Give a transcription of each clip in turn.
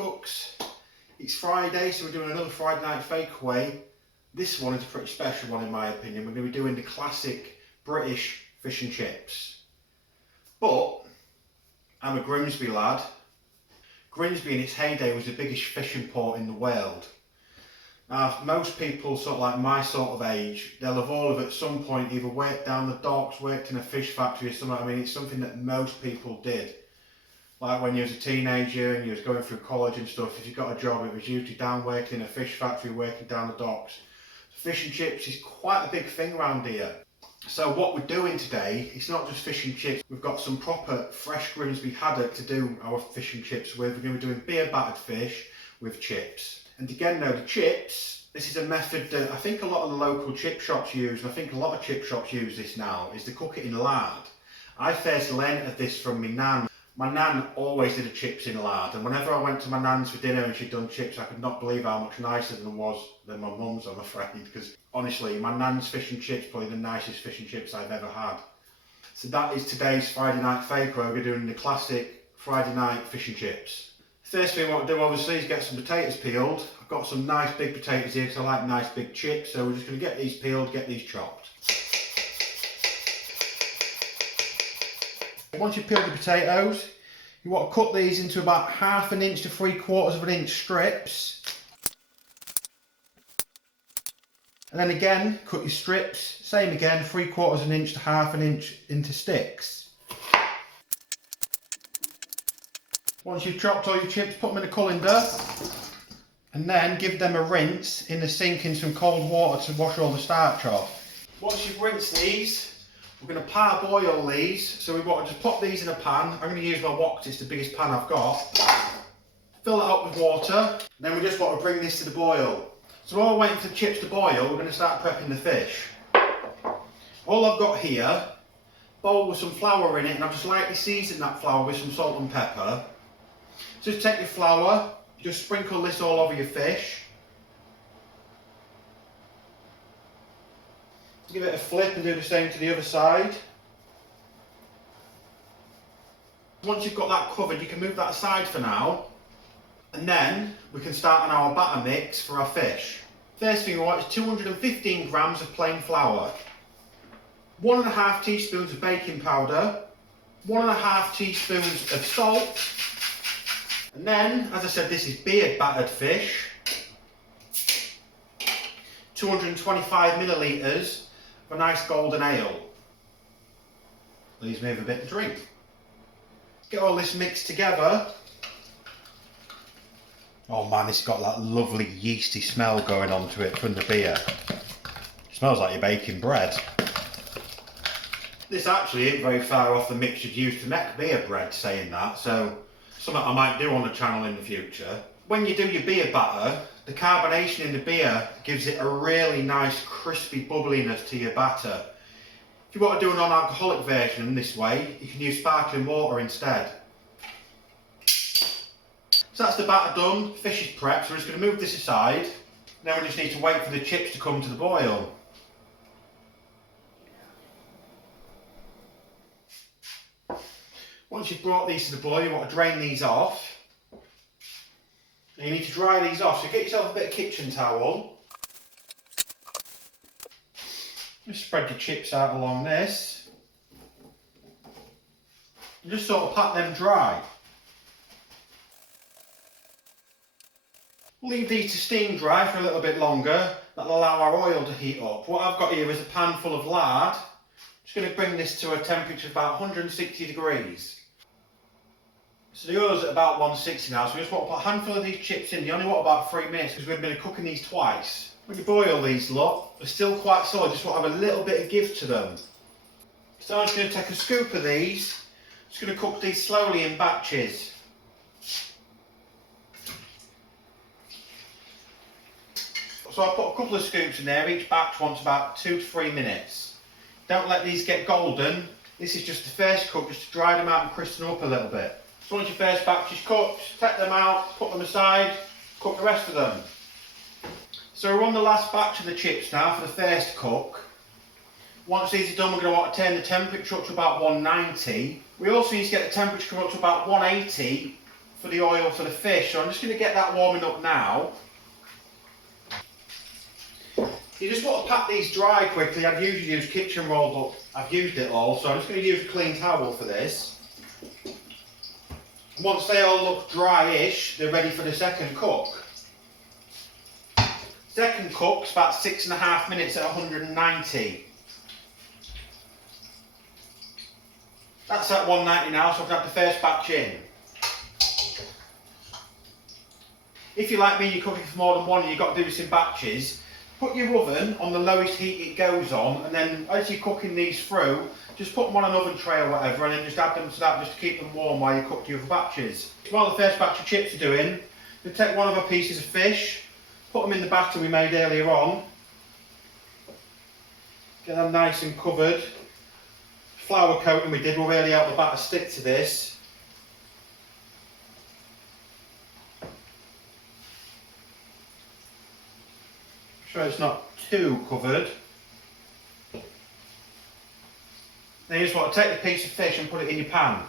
Cooks. It's Friday, so we're doing another Friday night Fakeaway. This one is a pretty special one in my opinion. We're going to be doing the classic British fish and chips. But I'm a Grimsby lad. Grimsby in its heyday was the biggest fishing port in the world. Now, most people sort of like my sort of age, they'll have all of at some point either worked down the docks, worked in a fish factory or something. I mean, it's something that most people did. Like when you was a teenager and you was going through college and stuff, if you got a job, it was usually down working in a fish factory, working down the docks. Fish and chips is quite a big thing around here. So what we're doing today, it's not just fish and chips. We've got some proper fresh Grimsby haddock to do our fish and chips with. We're going to be doing beer battered fish with chips. And again now, the chips, this is a method that I think a lot of the local chip shops use, and I think a lot of chip shops use this now, is to cook it in lard. I first learnt of this from my nan. My nan always did the chips in lard, and whenever I went to my nan's for dinner and she'd done chips, I could not believe how much nicer than my mum's, I'm afraid, because honestly, my nan's fish and chips probably the nicest fish and chips I've ever had. So that is today's Friday night fake, where we're doing the classic Friday night fish and chips. First thing I want to do obviously is get some potatoes peeled. I've got some nice big potatoes here because I like nice big chips, so we're just going to get these peeled, get these chopped. Once you've peeled the potatoes, you want to cut these into about 1/2 inch to 3/4 inch strips. And then again, cut your strips, same again, 3/4 inch to 1/2 inch into sticks. Once you've chopped all your chips, put them in a colander and then give them a rinse in the sink in some cold water to wash all the starch off. Once you've rinsed these, we're going to parboil these. So we want to just pop these in a pan. I'm going to use my wok, it's the biggest pan I've got. Fill it up with water. Then we just want to bring this to the boil. So while we're waiting for the chips to boil, we're going to start prepping the fish. All I've got here, a bowl with some flour in it, and I've just lightly seasoned that flour with some salt and pepper. Just take your flour, just sprinkle this all over your fish. Give it a flip and do the same to the other side. Once you've got that covered, you can move that aside for now. And then we can start on our batter mix for our fish. First thing we want is 215 grams of plain flour, 1.5 teaspoons of baking powder, 1.5 teaspoons of salt. And then, as I said, this is beer battered fish, 225 millilitres of a nice golden ale. Leaves me with a bit to drink. Get all this mixed together. Oh man, it's got that lovely yeasty smell going on to it from the beer. It smells like you're baking bread. This actually isn't very far off the mix you'd use to make beer bread, saying that, so something I might do on the channel in the future. When you do your beer batter, the carbonation in the beer gives it a really nice crispy bubbliness to your batter. If you want to do a non-alcoholic version this way, you can use sparkling water instead. So that's the batter done, fish is prepped, so we're just going to move this aside. Then we just need to wait for the chips to come to the boil. Once you've brought these to the boil, you want to drain these off. And you need to dry these off, so get yourself a bit of kitchen towel. Just spread your chips out along this. And just sort of pat them dry. Leave these to steam dry for a little bit longer. That'll allow our oil to heat up. What I've got here is a pan full of lard. I'm just going to bring this to a temperature of about 160 degrees. So the oil's at about 160 now, so we just want to put a handful of these chips in. You only want about 3 minutes because we've been cooking these twice. When you boil these lot, they're still quite solid, just want to have a little bit of give to them. So I'm just going to take a scoop of these, just going to cook these slowly in batches. So I put a couple of scoops in there, each batch wants about 2 to 3 minutes. Don't let these get golden, this is just the first cook, just to dry them out and crisp them up a little bit. So once your first batch is cooked, take them out, put them aside, cook the rest of them. So we're on the last batch of the chips now for the first cook. Once these are done, we're going to want to turn the temperature up to about 190. We also need to get the temperature up to about 180 for the oil for the fish. So I'm just going to get that warming up now. You just want to pat these dry quickly. I'd usually use kitchen roll, but I've used it all, so I'm just going to use a clean towel for this. Once they all look dry-ish, they're ready for the second cook. Second cook's about 6.5 minutes at 190. That's at 190 now, so I can have the first batch in. If you're like me, you're cooking for more than one and you've got to do this in batches, put your oven on the lowest heat it goes on, and then as you're cooking these through, just put them on an oven tray or whatever, and then just add them to that just to keep them warm while you cook the other batches. While the first batch of chips are doing, we'll take one of our pieces of fish, put them in the batter we made earlier on, get them nice and covered. Flour coating we did will really help the batter stick to this. Sure it's not too covered. Then you just want to take the piece of fish and put it in your pan.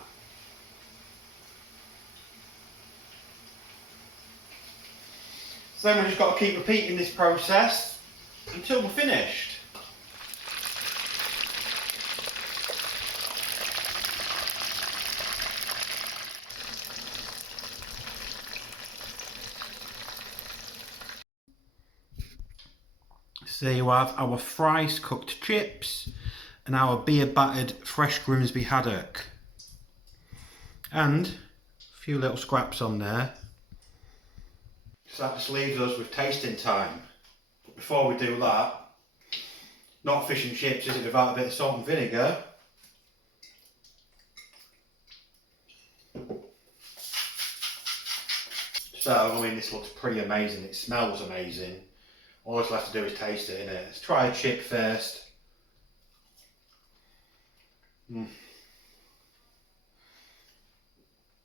So then we've just got to keep repeating this process until we're finished. So there you have our Thrice cooked chips and our beer battered fresh Grimsby haddock. And a few little scraps on there. So that just leaves us with tasting time. But before we do that, not fish and chips, is it, without a bit of salt and vinegar? So, I mean, this looks pretty amazing. It smells amazing. All it's left to do is taste it, innit? Let's try a chip first.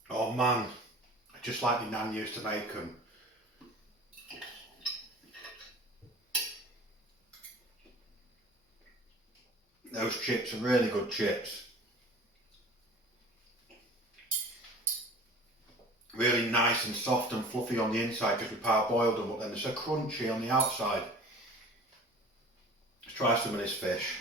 Oh man, just like my nan used to make them. Those chips are really good chips. Really nice and soft and fluffy on the inside because we parboiled them, but then they're so crunchy on the outside. Let's try some of this fish.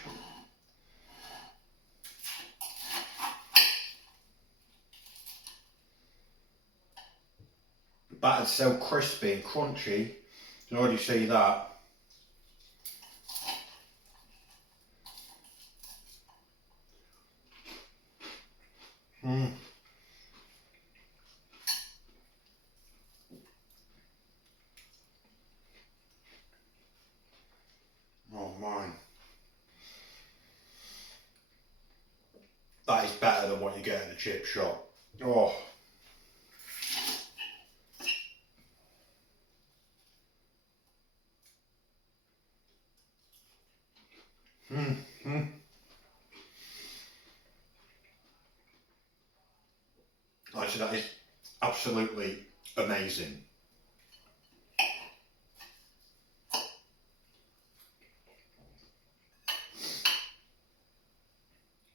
The batter's so crispy and crunchy, you can already see that. Oh man. That is better than what you get in the chip shop. Oh. Actually, that is absolutely amazing.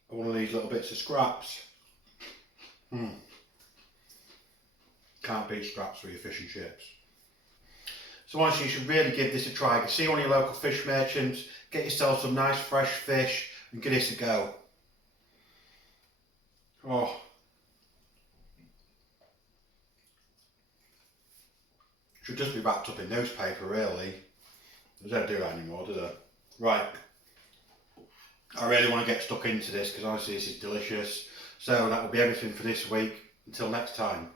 One of these little bits of scraps. Can't beat scraps with your fish and chips. So honestly, you should really give this a try. See one of your local fish merchants, get yourself some nice fresh fish and give this a go. Oh. Should just be wrapped up in newspaper really. They don't do that anymore, do they? Right. I really want to get stuck into this because honestly this is delicious. So that will be everything for this week. Until next time.